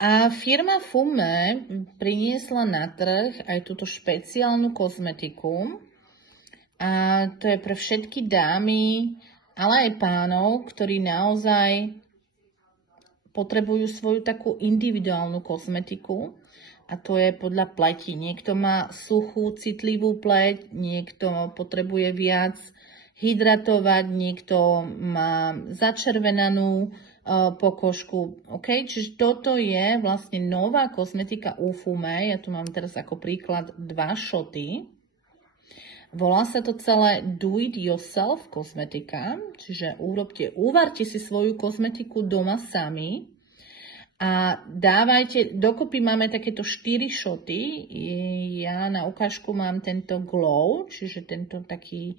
A firma Fume priniesla na trh aj túto špeciálnu kozmetiku. A to je pre všetky dámy, ale aj pánov, ktorí naozaj potrebujú svoju takú individuálnu kozmetiku. A to je podľa pleti. Niekto má suchú, citlivú pleť, niekto potrebuje viac hydratovať, niekto má začervenanú pokožku. Okay? Čiže toto je vlastne nová kozmetika u Fume. Ja tu mám teraz ako príklad 2 šoty. Volá sa to celé Do It Yourself kozmetika. Čiže uvarte si svoju kozmetiku doma sami. A dávajte, dokopy máme takéto 4 šoty. Ja na ukážku mám tento Glow, čiže tento taký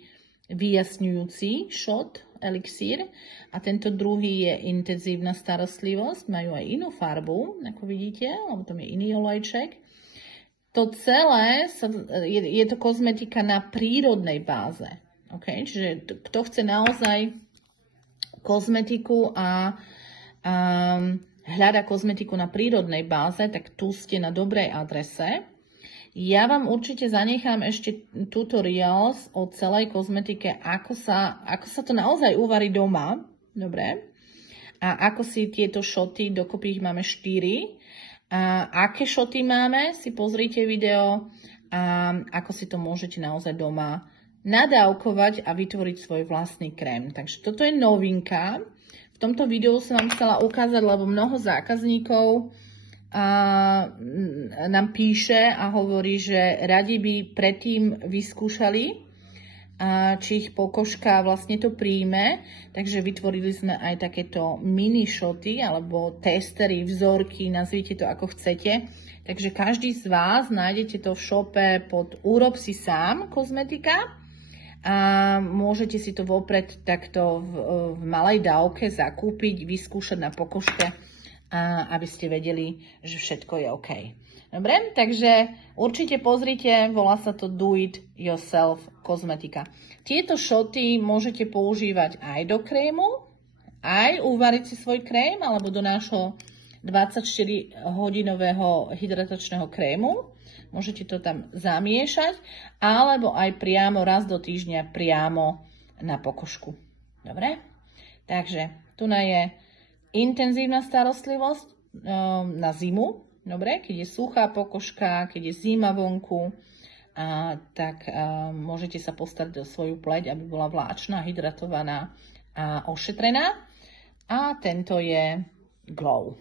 vyjasňujúci šot, elixír. A tento druhý je intenzívna starostlivosť. Majú aj inú farbu, ako vidíte, lebo tam je iný olejček. To celé je to kozmetika na prírodnej báze. Okay? Čiže kto chce naozaj kozmetiku a hľada kozmetiku na prírodnej báze, tak tu ste na dobrej adrese. Ja vám určite zanechám ešte tutorials o celej kozmetike, ako sa to naozaj uvarí doma. Dobre. A ako si tieto šoty, dokopy ich máme 4. A aké šoty máme, si pozrite video a ako si to môžete naozaj doma nadávkovať a vytvoriť svoj vlastný krém. Takže toto je novinka. V tomto videu som vám chcela ukázať, lebo mnoho zákazníkov nám píše a hovorí, že radi by predtým vyskúšali, či ich pokožka vlastne to príjme. Takže vytvorili sme aj takéto mini šoty alebo testery, vzorky, nazvite to ako chcete. Takže každý z vás nájdete to v shope pod Urob si sám kozmetika a môžete si to vopred takto v malej dávke zakúpiť, vyskúšať na pokožke, aby ste vedeli, že všetko je OK. Dobre, takže určite pozrite, volá sa to Do It Yourself kozmetika. Tieto šoty môžete používať aj do krému, aj uvariť si svoj krém, alebo do nášho 24-hodinového hydratačného krému. Môžete to tam zamiešať, alebo aj priamo raz do týždňa priamo na pokožku. Dobre? Takže tu je intenzívna starostlivosť na zimu, dobre, keď je suchá pokožka, keď je zima vonku, tak môžete sa postarať o svoju pleť, aby bola vláčna, hydratovaná a ošetrená. A tento je Glow.